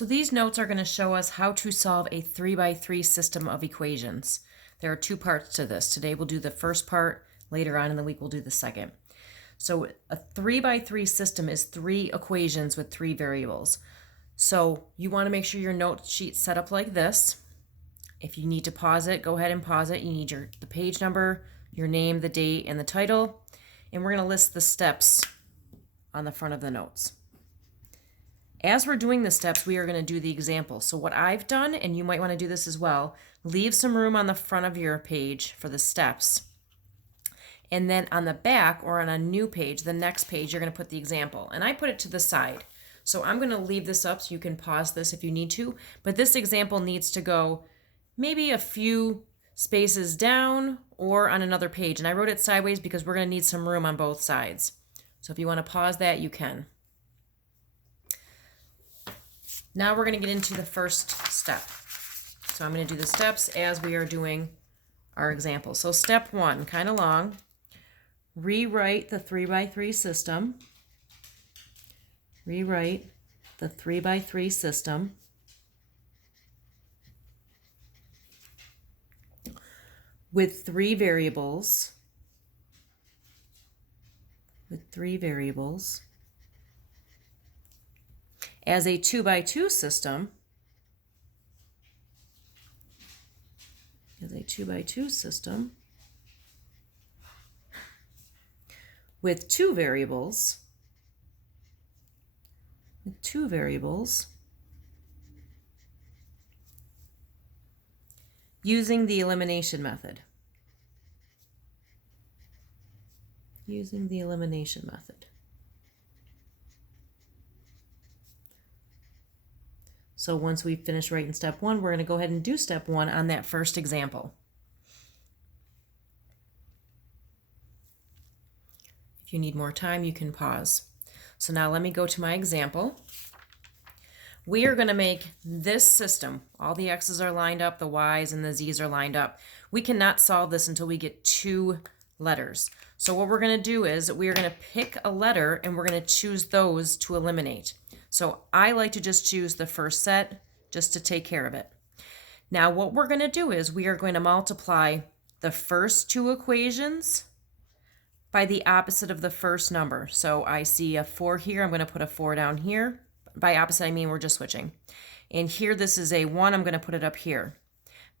So these notes are going to show us how to solve a 3x3 system of equations. There are two parts to this. Today we'll do the first part, later on in the week we'll do the second. So a 3x3 system is 3 equations with 3 variables. So you want to make sure your note sheet's set up like this. If you need to pause it, go ahead and pause it. You need the page number, your name, the date, and the title. And we're going to list the steps on the front of the notes. As we're doing the steps, we are going to do the example. So what I've done, and you might want to do this as well, leave some room on the front of your page for the steps. And then on the back or on a new page, the next page, you're going to put the example. And I put it to the side. So I'm going to leave this up so you can pause this if you need to. But this example needs to go maybe a few spaces down or on another page. And I wrote it sideways because we're going to need some room on both sides. So if you want to pause that, you can. Now we're going to get into the first step. So I'm going to do the steps as we are doing our example. So step 1, kind of long. Rewrite the 3x3 system. Rewrite the 3x3 system. With 3 variables. As a 2x2 system, with 2 variables, using the elimination method. So once we finish writing step 1, we're going to go ahead and do step 1 on that first example. If you need more time, you can pause. So now let me go to my example. We are going to make this system. All the x's are lined up, the y's and the z's are lined up. We cannot solve this until we get 2 letters. So what we're going to do is we are going to pick a letter and we're going to choose those to eliminate. So I like to just choose the first set just to take care of it. Now what we're going to do is we are going to multiply the first 2 equations by the opposite of the first number. So I see a 4 here, I'm going to put a 4 down here. By opposite, I mean we're just switching. And here this is a 1, I'm going to put it up here.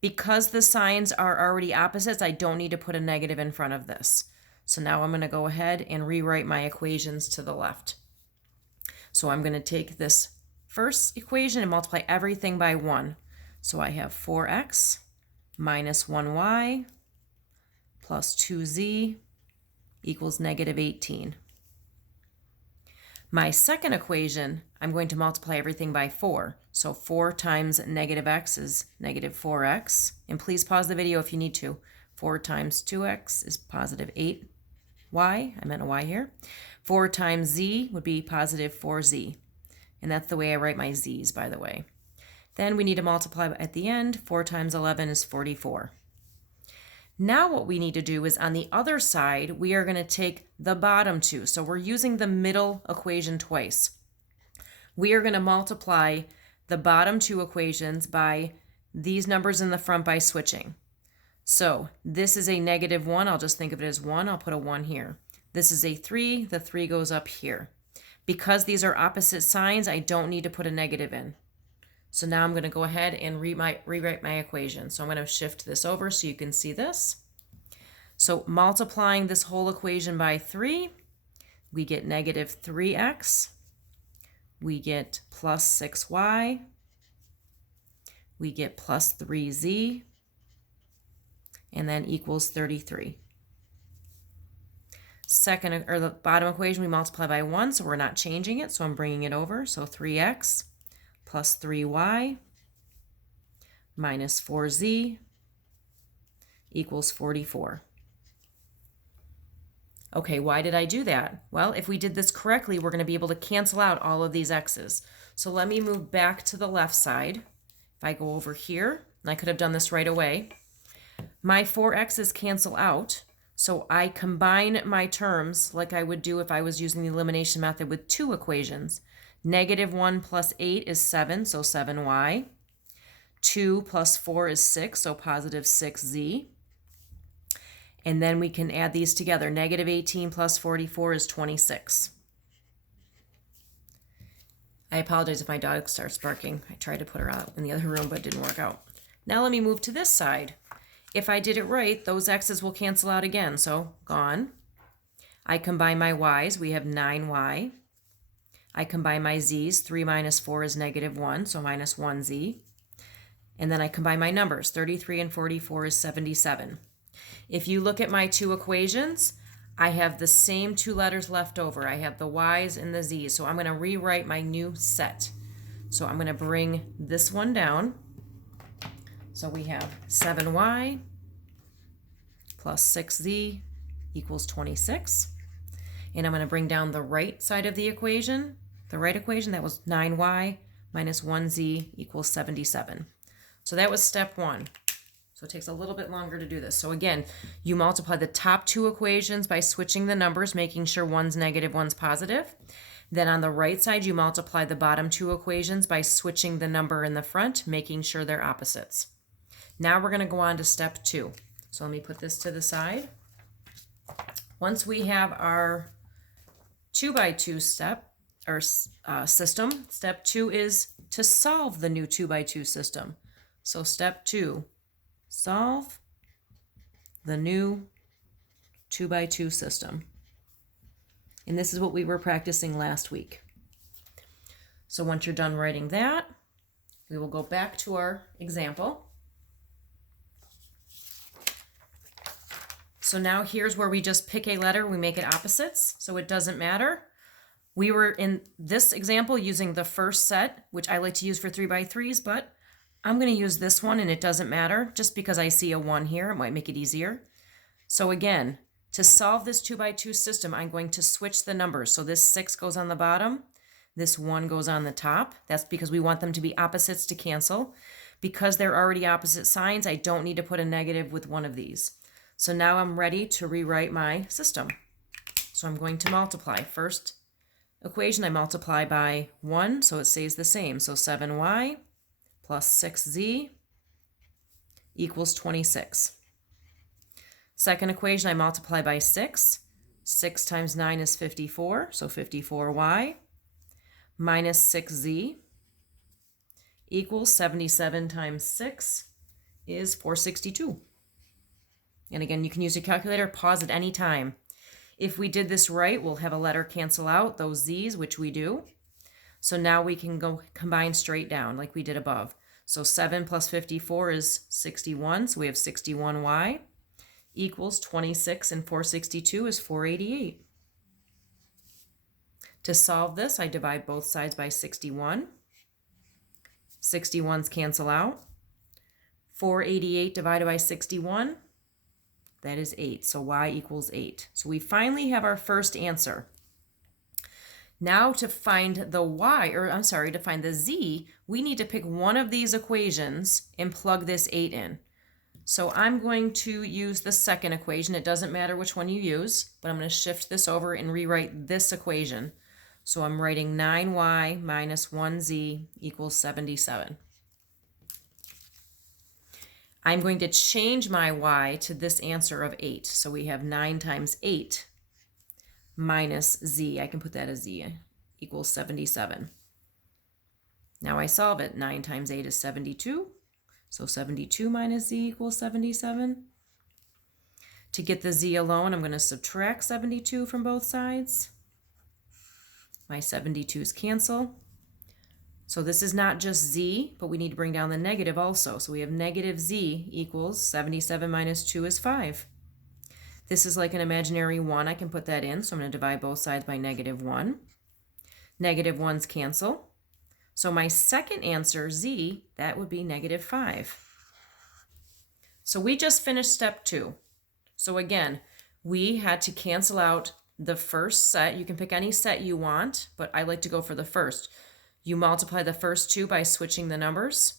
Because the signs are already opposites, I don't need to put a negative in front of this. So now I'm going to go ahead and rewrite my equations to the left. So I'm going to take this first equation and multiply everything by 1. So I have 4x minus 1y plus 2z equals negative 18. My second equation, I'm going to multiply everything by 4. So 4 times negative x is negative 4x. And please pause the video if you need to. 4 times 2x is positive 8y. I meant a y here. 4 times z would be positive 4z. And that's the way I write my z's, by the way. Then we need to multiply at the end. 4 times 11 is 44. Now what we need to do is on the other side, we are going to take the bottom 2. So we're using the middle equation twice. We are going to multiply the bottom 2 equations by these numbers in the front by switching. So this is a negative 1. I'll just think of it as 1. I'll put a 1 here. This is a 3. The 3 goes up here. Because these are opposite signs, I don't need to put a negative in. So now I'm going to go ahead and rewrite my equation. So I'm going to shift this over so you can see this. So multiplying this whole equation by 3, we get negative 3x. We get plus 6y. We get plus 3z. And then equals 33. Second, or the bottom equation, we multiply by 1, so we're not changing it, so I'm bringing it over. So 3x plus 3y minus 4z equals 44. Okay, why did I do that? Well, if we did this correctly, we're going to be able to cancel out all of these x's. So let me move back to the left side. If I go over here, and I could have done this right away, my 4x's cancel out. So I combine my terms like I would do if I was using the elimination method with 2 equations. Negative 1 plus 8 is 7, so 7y. 2 plus 4 is 6, so positive 6z. And then we can add these together. Negative 18 plus 44 is 26. I apologize if my dog starts barking. I tried to put her out in the other room, but it didn't work out. Now let me move to this side. If I did it right, those x's will cancel out again, so gone. I combine my y's, we have 9y. I combine my z's, 3 minus 4 is negative 1, so minus 1z. And then I combine my numbers, 33 and 44 is 77. If you look at my two equations, I have the same two letters left over. I have the y's and the z's, so I'm going to rewrite my new set. So I'm going to bring this one down. So we have 7y plus 6z equals 26. And I'm going to bring down the right side of the equation. The right equation, that was 9y minus 1z equals 77. So that was step one. So it takes a little bit longer to do this. So again, you multiply the top two equations by switching the numbers, making sure one's negative, one's positive. Then on the right side, you multiply the bottom two equations by switching the number in the front, making sure they're opposites. Now we're going to go on to step two. So let me put this to the side. Once we have our 2 by 2 step or system, step 2 is to solve the new 2 by 2 system. So step 2, solve the new 2 by 2 system. And this is what we were practicing last week. So once you're done writing that, we will go back to our example. So now here's where we just pick a letter, we make it opposites, so it doesn't matter. We were in this example using the first set, which I like to use for 3 by 3s, but I'm going to use this one and it doesn't matter just because I see a 1 here. It might make it easier. So again, to solve this 2 by 2 system, I'm going to switch the numbers. So this 6 goes on the bottom, this 1 goes on the top. That's because we want them to be opposites to cancel. Because they're already opposite signs, I don't need to put a negative with one of these. So now I'm ready to rewrite my system. So I'm going to multiply. First equation, I multiply by 1, so it stays the same. So 7y plus 6z equals 26. Second equation, I multiply by 6. 6 times 9 is 54, so 54y minus 6z equals 77 times 6 is 462. And again, you can use your calculator, pause at any time. If we did this right, we'll have a letter cancel out those z's, which we do. So now we can go combine straight down like we did above. So 7 plus 54 is 61, so we have 61y equals 26, and 462 is 488. To solve this, I divide both sides by 61. 61's cancel out. 488 divided by 61, that is 8, so y equals 8. So we finally have our first answer. Now to find the to find the z, we need to pick one of these equations and plug this 8 in. So I'm going to use the second equation. It doesn't matter which one you use, but I'm going to shift this over and rewrite this equation. So I'm writing 9y minus 1z equals 77. I'm going to change my y to this answer of 8. So we have 9 times 8 minus z. I can put that as z equals 77. Now I solve it. 9 times 8 is 72. So 72 minus z equals 77. To get the z alone, I'm going to subtract 72 from both sides. My 72's cancel. So this is not just z, but we need to bring down the negative also. So we have negative z equals 77 minus 2 is 5. This is like an imaginary 1. I can put that in. So I'm going to divide both sides by negative 1. Negative 1's cancel. So my second answer, z, that would be negative 5. So we just finished step 2. So again, we had to cancel out the first set. You can pick any set you want, but I like to go for the first. You multiply the first two by switching the numbers.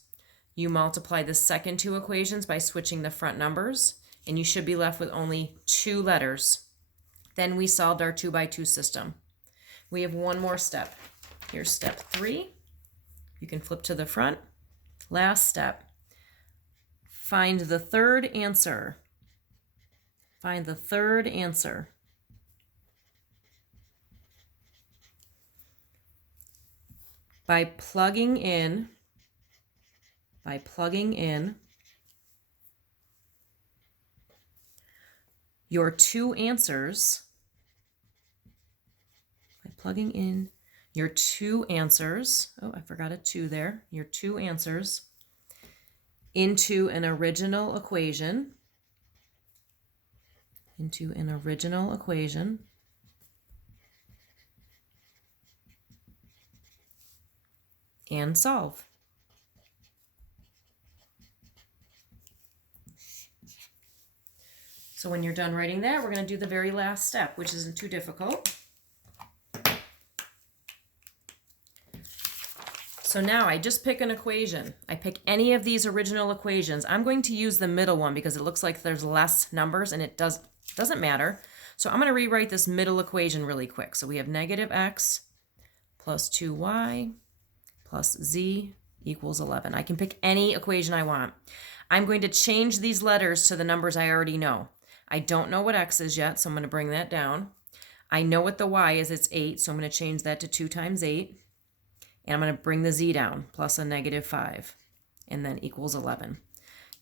You multiply the second two equations by switching the front numbers, and you should be left with only 2 letters. Then we solved our 2 by 2 system. We have one more step. Here's step 3. You can flip to the front. Last step. Find the third answer. Find the third answer. By plugging in your two answers, oh, I forgot a 2 there, your two answers into an original equation, and solve. So when you're done writing that, we're going to do the very last step, which isn't too difficult. So now I just pick an equation. I pick any of these original equations. I'm going to use the middle one because it looks like there's less numbers and it doesn't matter. So I'm going to rewrite this middle equation really quick. So we have negative x plus 2y plus z equals 11. I can pick any equation I want. I'm going to change these letters to the numbers I already know. I don't know what x is yet, so I'm going to bring that down. I know what the y is, it's 8, so I'm going to change that to 2 times 8. And I'm going to bring the z down, plus a negative 5, and then equals 11.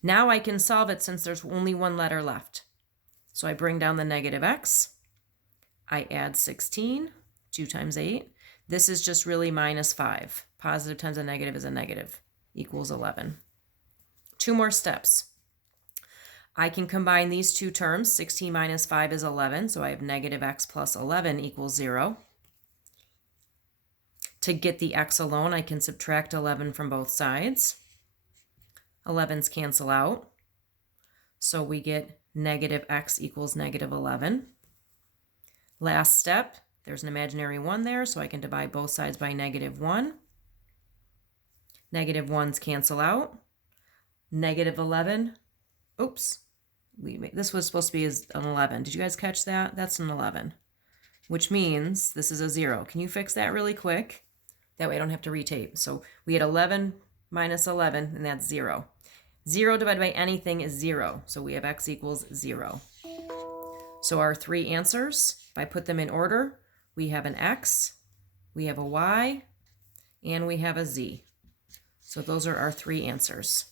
Now I can solve it since there's only one letter left. So I bring down the negative x. I add 16, 2 times 8. This is just really minus 5. Positive times a negative is a negative, equals 11. 2 more steps. I can combine these two terms. 16 minus 5 is 11, so I have negative x plus 11 equals 0. To get the x alone, I can subtract 11 from both sides. 11's cancel out, so we get negative x equals negative 11. Last step, there's an imaginary 1 there, so I can divide both sides by negative 1. Negative 1's cancel out. Negative 11, oops, this was supposed to be an 11. Did you guys catch that? That's an 11, which means this is a 0. Can you fix that really quick? That way I don't have to retape. So we had 11 minus 11, and that's 0. 0 divided by anything is 0, so we have x equals 0. So our 3 answers, if I put them in order, we have an x, we have a y, and we have a z. So those are our 3 answers.